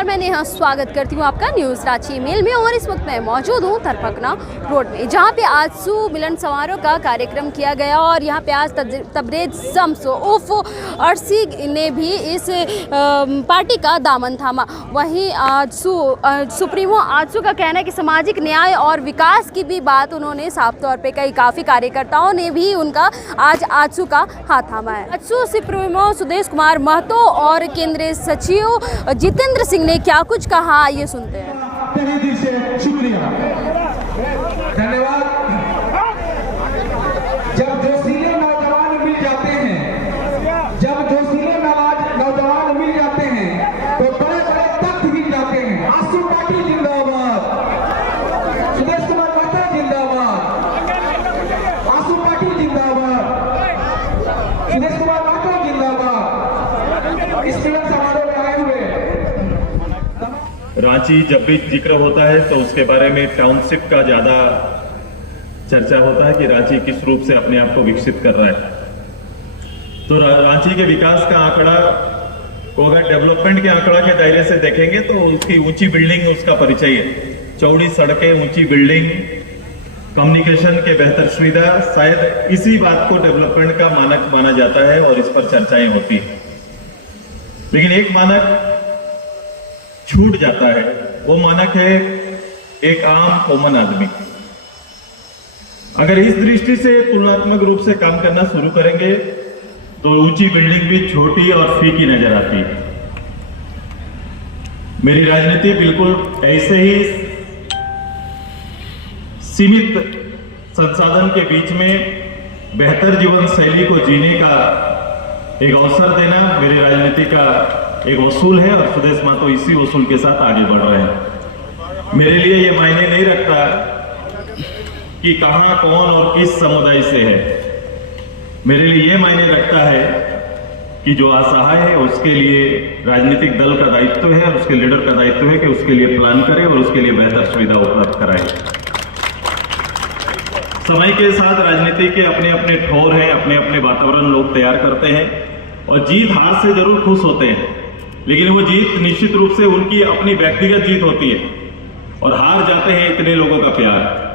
नमस्कार, मैं नेहा स्वागत करती हूँ आपका न्यूज़ रांची मेल में। और इस वक्त मैं मौजूद हूँ तरपकना रोड में, जहाँ पे आजसू मिलन समारोह का कार्यक्रम किया गया और यहाँ पे आज तबरेज शम्स उर्फ अर्शी ने भी इस पार्टी का दामन थामा। वहीं सुप्रीमो आजसू का कहना है कि सामाजिक न्याय और विकास की भी बात उन्होंने साफ तौर पे कही। काफ़ी कार्यकर्ताओं ने भी उनका आज आजसू का हाथ थामा है। आजसू सुप्रीमो सुदेश कुमार महतो और केंद्रीय सचिव जितेंद्र सिंह ने क्या कुछ कहा, ये सुनते हैं। तहे दिल से शुक्रिया, धन्यवाद। जब जोशीले नौजवान मिल जाते हैं, जब जोशीले नौजवान मिल जाते हैं तो बड़े बड़े तख्त हिल जाते हैं। आजसू पार्टी जिंदाबाद, सुदेश कुमार महतो जिंदाबाद, आजसू पार्टी जिंदाबाद, सुदेश कुमार महतो जिंदाबाद। इस मिलन समारोह में आए हुए रांची जब भी जिक्र होता है तो उसके बारे में टाउनशिप का ज्यादा चर्चा होता है कि रांची किस रूप से अपने आप को विकसित कर रहा है। तो रांची के विकास का आंकड़ा को अगर डेवलपमेंट के आंकड़ा के दायरे से देखेंगे तो उसकी ऊंची बिल्डिंग उसका परिचय है। चौड़ी सड़कें, ऊंची बिल्डिंग, कम्युनिकेशन के बेहतर सुविधा, शायद इसी बात को डेवलपमेंट का मानक माना जाता है और इस पर चर्चाएं होती है। लेकिन एक मानक छूट जाता है, वो मानक है एक आम कॉमन आदमी। अगर इस दृष्टि से तुलनात्मक रूप से काम करना शुरू करेंगे तो ऊंची बिल्डिंग भी छोटी और फीकी नजर आती है। मेरी राजनीति बिल्कुल ऐसे ही सीमित संसाधन के बीच में बेहतर जीवन शैली को जीने का एक अवसर देना मेरी राजनीति का एक उसूल है और सुदेश महतो इसी उसूल के साथ आगे बढ़ रहे हैं। मेरे लिए ये मायने नहीं रखता कि कहां, कौन और किस समुदाय से है। मेरे लिए ये मायने रखता है कि जो असहाय है उसके लिए राजनीतिक दल का दायित्व है और उसके लीडर का दायित्व है कि उसके लिए प्लान करे और उसके लिए बेहतर सुविधा उपलब्ध कराए। समय के साथ राजनीति के अपने अपने ठोर हैं, अपने अपने वातावरण लोग तैयार करते हैं और जीत हार से जरूर खुश होते हैं, लेकिन वो जीत निश्चित रूप से उनकी अपनी व्यक्तिगत जीत होती है और हार जाते हैं इतने लोगों का प्यार।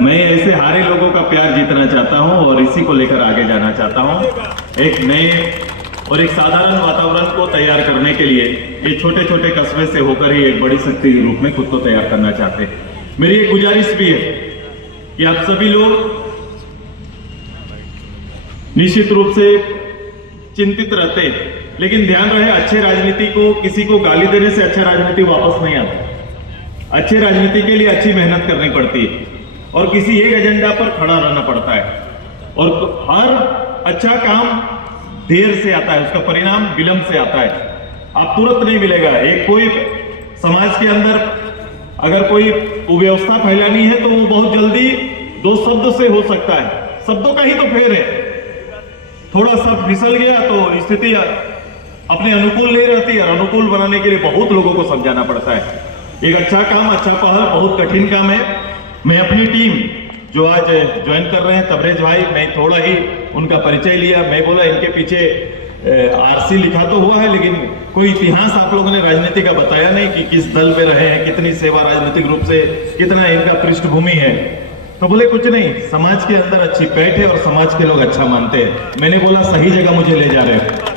मैं ऐसे हारे लोगों का प्यार जीतना चाहता हूं और इसी को लेकर आगे जाना चाहता हूं। एक नए और एक साधारण वातावरण को तैयार करने के लिए ये छोटे छोटे कस्बे से होकर ही एक बड़ी शक्ति के रूप में खुद को तैयार करना चाहते हैं। मेरी एक गुजारिश भी है कि आप सभी लोग निश्चित रूप से चिंतित रहते, लेकिन ध्यान रहे अच्छे राजनीति को किसी को गाली देने से अच्छा राजनीति वापस नहीं आता। अच्छे राजनीति के लिए अच्छी मेहनत करनी पड़ती है और किसी एक एजेंडा पर खड़ा रहना पड़ता है और हर अच्छा काम देर से आता है, उसका परिणाम विलंब से आता है। आप तुरंत नहीं मिलेगा। एक कोई समाज के अंदर अगर कोई कुव्यवस्था फैलानी है तो वो बहुत जल्दी दो शब्द से हो सकता है। शब्दों का ही तो फेर है। थोड़ा शब्द फिसल गया तो स्थिति अपने अनुकूल नहीं रहती और अनुकूल बनाने के लिए बहुत लोगों को समझाना पड़ता है। एक अच्छा काम, अच्छा पहल बहुत कठिन काम है। मैं अपनी टीम जो आज ज्वाइन कर रहे हैं, तबरेज भाई, मैं थोड़ा ही उनका परिचय लिया। मैं बोला इनके पीछे आरसी लिखा तो हुआ है, लेकिन कोई इतिहास आप लोगों ने राजनीति का बताया नहीं कि किस दल में रहे हैं, कितनी सेवा राजनीतिक रूप से, कितना इनका पृष्ठभूमि है। तो बोले कुछ नहीं, समाज के अंदर अच्छी पैठ है और समाज के लोग अच्छा मानते हैं। मैंने बोला सही जगह मुझे ले जा रहे हैं।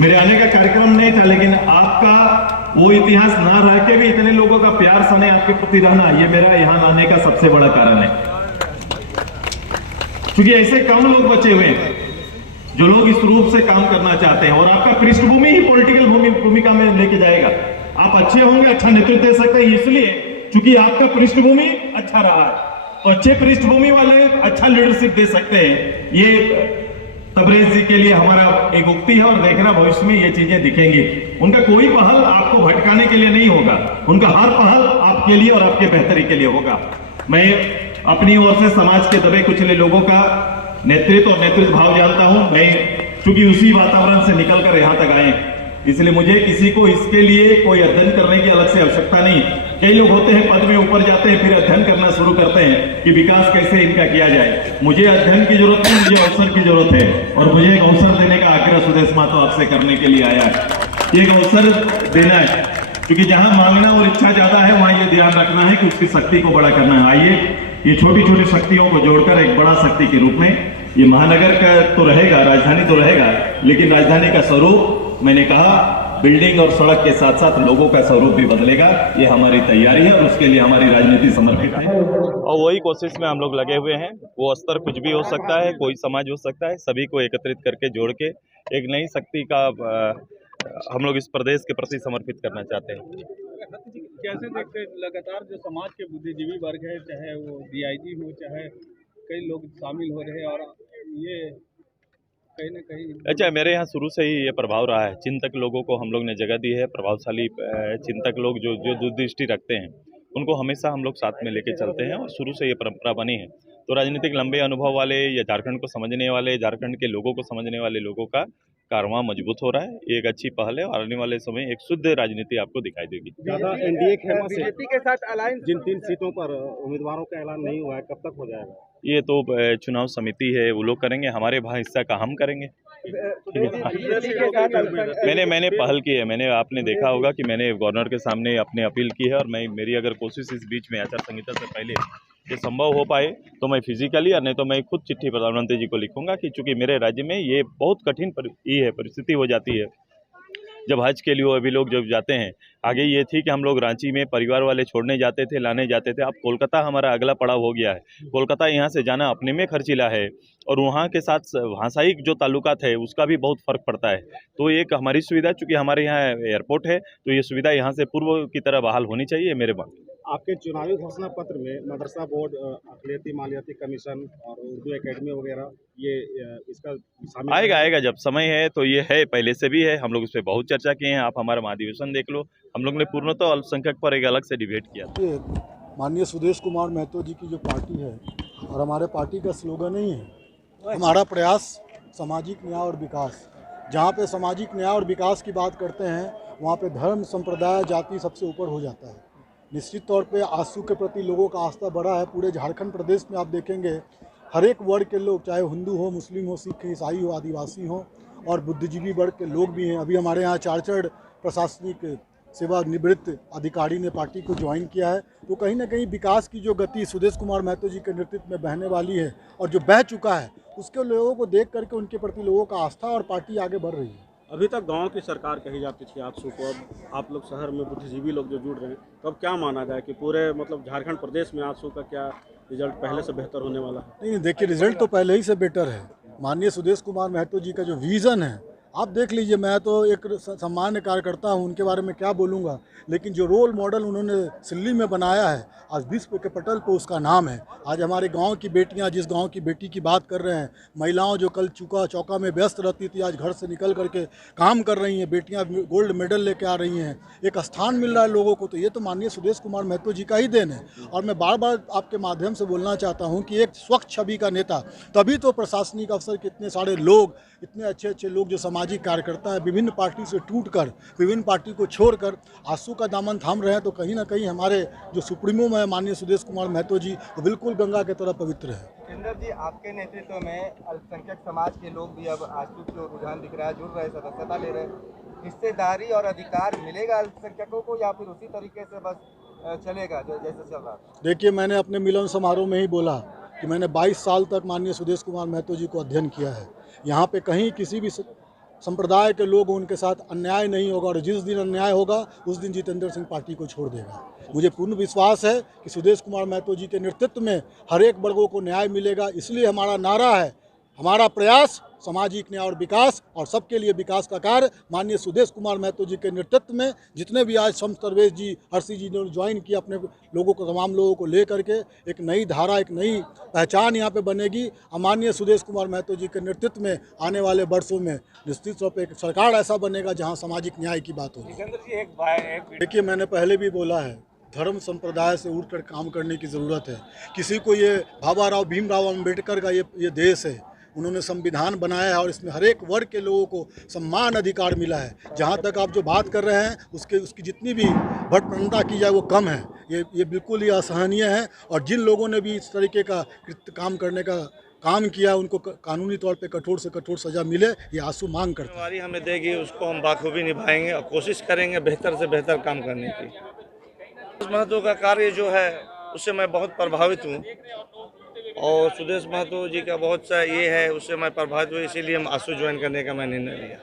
मेरे आने का कार्यक्रम नहीं था, लेकिन आपका वो इतिहास ना रह के भी इतने लोगों का प्यार सने आपके प्रति रहना, ये मेरा यहाँ आने का सबसे बड़ा कारण है। क्योंकि ऐसे कम लोग बचे हुए हैं जो लोग इस रूप से काम करना चाहते हैं और आपका पृष्ठभूमि ही पॉलिटिकल भूमिका में लेके जाएगा। आप अच्छे होंगे, अच्छा नेतृत्व दे सकते हैं, इसलिए क्योंकि आपका पृष्ठभूमि अच्छा रहा है। तो अच्छे पृष्ठभूमि वाले अच्छा लीडरशिप दे सकते हैं। ये तबरेज जी के लिए हमारा एक उक्ति है और देखना भविष्य में ये चीजें दिखेंगी। उनका कोई पहल आपको भटकाने के लिए नहीं होगा, उनका हर पहल आपके लिए और आपके बेहतरी के लिए होगा। मैं अपनी ओर से समाज के दबे कुचले लोगों का नेतृत्व और नेतृत्व भाव जानता हूं। मैं चूंकि उसी वातावरण से निकलकर यहां तक आए, इसलिए मुझे किसी को इसके लिए कोई अध्ययन करने की अलग से आवश्यकता नहीं। कई लोग होते हैं पद में ऊपर जाते हैं, फिर अध्ययन करना शुरू करते हैं कि विकास कैसे इनका किया जाए। मुझे अध्ययन की जरूरत नहीं, मुझे अवसर की जरूरत है और मुझे एक अवसर देने का आग्रह सुदेश महतो आपसे करने के लिए आया है। एक अवसर देना है, क्योंकि जहां मांगना और इच्छा ज्यादा है वहां ये ध्यान रखना है कि उसकी शक्ति को बड़ा करना है। आइए ये छोटी छोटी शक्तियों को जोड़कर एक बड़ा शक्ति के रूप में ये महानगर का तो रहेगा, राजधानी तो रहेगा, लेकिन राजधानी का स्वरूप मैंने कहा बिल्डिंग और सड़क के साथ साथ लोगों का स्वरूप भी बदलेगा। ये हमारी तैयारी है और उसके लिए हमारी राजनीति समर्पित है और वही कोशिश में हम लोग लगे हुए हैं। वो स्तर कुछ भी हो सकता है, कोई समाज हो सकता है, सभी को एकत्रित करके जोड़ के एक नई शक्ति का हम लोग इस प्रदेश के प्रति समर्पित करना चाहते हैं। कैसे देखते लगातार जो समाज के बुद्धिजीवी वर्ग है, चाहे वो डीआईजी हो, चाहे कई लोग शामिल हो रहे हैं और ये कहीं ना कहीं अच्छा, मेरे यहाँ शुरू से ही ये प्रभाव रहा है। चिंतक लोगों को हम लोग ने जगह दी है, प्रभावशाली चिंतक लोग जो दूरदृष्टि रखते हैं उनको हमेशा हम लोग साथ में लेके चलते हैं और शुरू से ये परंपरा बनी है। तो राजनीतिक लंबे अनुभव वाले या झारखंड को समझने वाले, झारखंड के लोगों को समझने वाले लोगों का कारवां मजबूत हो रहा है। ये एक अच्छी पहल है और आने वाले समय एक शुद्ध राजनीति आपको दिखाई देगी। ज्यादा एनडीए बीजेपी के साथ अलायंस, जिन 3 सीटों पर उम्मीदवारों का ऐलान नहीं हुआ है, कब तक हो जाएगा? ये तो चुनाव समिति है, वो लोग करेंगे। हमारे वहाँ हिस्सा का हम करेंगे। मैंने पहल की है। आपने देखा होगा कि मैंने गवर्नर के सामने अपने अपील की है और मेरी अगर कोशिश इस बीच में आचार संहिता से पहले ये संभव हो पाए तो मैं फिजिकली और नहीं तो मैं खुद चिट्ठी प्रधानमंत्री जी को लिखूंगा कि चूंकि मेरे राज्य में ये बहुत कठिन परिस्थिति हो जाती है जब हज के लिए अभी लोग जब जाते हैं। आगे ये थी कि हम लोग रांची में परिवार वाले छोड़ने जाते थे, लाने जाते थे। अब कोलकाता हमारा अगला पड़ाव हो गया है। कोलकाता यहाँ से जाना अपने में खर्चीला है और वहाँ के साथ भाषाई जो ताल्लुकात है उसका भी बहुत फ़र्क पड़ता है। तो एक हमारी सुविधा, चूँकि हमारे यहाँ एयरपोर्ट है, तो ये सुविधा यहाँ से पूर्व की तरह बहाल होनी चाहिए। मेरे बात आपके चुनावी घोषणा पत्र में मदरसा बोर्ड, अक़लियती मालियाती कमीशन और उर्दू एकेडमी वगैरह ये इसका शामिल आएगा जब समय है। तो ये है, पहले से भी है, हम लोग इस पर बहुत चर्चा किए हैं। आप हमारा महाधिवेशन देख लो, हम लोग ने पूर्णतः अल्पसंख्यक पर एक अलग से डिबेट किया। माननीय सुदेश कुमार महतो जी की जो पार्टी है और हमारे पार्टी का स्लोगन ही है हमारा प्रयास सामाजिक न्याय और विकास। जहाँ पे सामाजिक न्याय और विकास की बात करते हैं वहाँ पे धर्म, संप्रदाय, जाति सबसे ऊपर हो जाता है। निश्चित तौर पे आंसू के प्रति लोगों का आस्था बढ़ा है। पूरे झारखंड प्रदेश में आप देखेंगे हर एक वर्ग के लोग, चाहे हिंदू हो, मुस्लिम हो, सिख, ईसाई हो, आदिवासी हो और बुद्धिजीवी वर्ग के लोग भी हैं। अभी हमारे यहाँ चार प्रशासनिक सेवानिवृत्त अधिकारी ने पार्टी को ज्वाइन किया है। तो कहीं ना कहीं विकास की जो गति सुदेश कुमार महतो जी के नेतृत्व में बहने वाली है और जो बह चुका है उसके लोगों को देख करके उनके प्रति लोगों का आस्था और पार्टी आगे बढ़ रही है। अभी तक गांव की सरकार कही जाती थी आजसू को, अब आप लोग शहर में बुद्धिजीवी लोग जो जुड़ रहे हैं, तो अब क्या माना जाए कि पूरे मतलब झारखंड प्रदेश में आजसू का क्या रिजल्ट पहले से बेहतर होने वाला है? नहीं, देखिए रिजल्ट तो पहले ही से बेटर है। माननीय सुदेश कुमार महतो जी का जो विज़न है आप देख लीजिए। मैं तो एक सामान्य कार्यकर्ता हूं, उनके बारे में क्या बोलूँगा, लेकिन जो रोल मॉडल उन्होंने सिल्ली में बनाया है आज विश्व के पटल पर उसका नाम है। आज हमारे गांव की बेटियां, जिस गांव की बेटी की बात कर रहे हैं, महिलाओं जो कल चौका में व्यस्त रहती थी आज घर से निकल करके काम कर रही हैं, बेटियां गोल्ड मेडल लेके आ रही हैं, एक स्थान मिल रहा है लोगों को। तो ये तो माननीय सुदेश कुमार महतो जी का ही देन है। और मैं बार बार आपके माध्यम से बोलना चाहता हूँ कि एक स्वच्छ छवि का नेता, तभी तो प्रशासनिक अफसर के इतने सारे लोग, इतने अच्छे अच्छे लोग जो सामाजिक कार्यकर्ता है, विभिन्न पार्टी से टूटकर, विभिन्न पार्टी को छोड़कर आंसू का दामन थाम रहे हैं। तो कहीं ना कहीं हमारे जो सुप्रीमो है माननीय सुदेश कुमार महतो जी, वो बिल्कुल गंगा की तरह पवित्र है। जितेंद्र जी, आपके नेतृत्व में अल्पसंख्यक समाज के लोग भी अब आजकल जो रुझान दिख रहा है, जुड़ रहे, सदस्यता ले रहे, हिस्सेदारी और अधिकार मिलेगा अल्पसंख्यकों को या फिर उसी तरीके से बस चलेगा जो जैसे चल रहा है? देखिए, मैंने अपने मिलन समारोह में ही बोला कि मैंने 22 साल तक माननीय सुदेश कुमार महतो जी को अध्ययन किया है। यहाँ पे कहीं किसी भी संप्रदाय के लोग उनके साथ अन्याय नहीं होगा और जिस दिन अन्याय होगा उस दिन जितेंद्र सिंह पार्टी को छोड़ देगा। मुझे पूर्ण विश्वास है कि सुदेश कुमार महतो जी के नेतृत्व में हर एक वर्गों को न्याय मिलेगा। इसलिए हमारा नारा है, हमारा प्रयास सामाजिक न्याय और विकास और सबके लिए विकास का कार्य। माननीय सुदेश कुमार महतो जी के नेतृत्व में जितने भी आज शम्स तरवेज जी, हर्षी जी ने ज्वाइन किया अपने लोगों को, तमाम लोगों को ले करके एक नई धारा, एक नई पहचान यहाँ पे बनेगी। और माननीय सुदेश कुमार महतो जी के नेतृत्व में आने वाले वर्षों में निश्चित तौर पर एक सरकार ऐसा बनेगा जहाँ सामाजिक न्याय की बात होगी। देखिए, मैंने पहले भी बोला है, धर्म संप्रदाय से उठकर काम करने की ज़रूरत है। किसी को ये भीमराव अम्बेडकर का ये देश है, उन्होंने संविधान बनाया है और इसमें हर एक वर्ग के लोगों को सम्मान अधिकार मिला है। जहाँ तक आप जो बात कर रहे हैं उसकी जितनी भी भटप्रंता की जाए वो कम है। ये बिल्कुल ही असहनीय है। और जिन लोगों ने भी इस तरीके का काम करने का काम किया उनको कानूनी तौर पे कठोर से कठोर सज़ा मिले, ये आंसू मांग करते हैं। जिम्मेवारी हमें देगी उसको हम बाखूबी निभाएंगे और कोशिश करेंगे बेहतर से बेहतर काम करने की। सुदेश महतो का कार्य जो है उससे मैं बहुत प्रभावित हूँ और सुदेश महतो जी का बहुत सा ये है उससे मैं प्रभावित हूँ, इसीलिए हम आंसू ज्वाइन करने का मैं निर्णय लिया।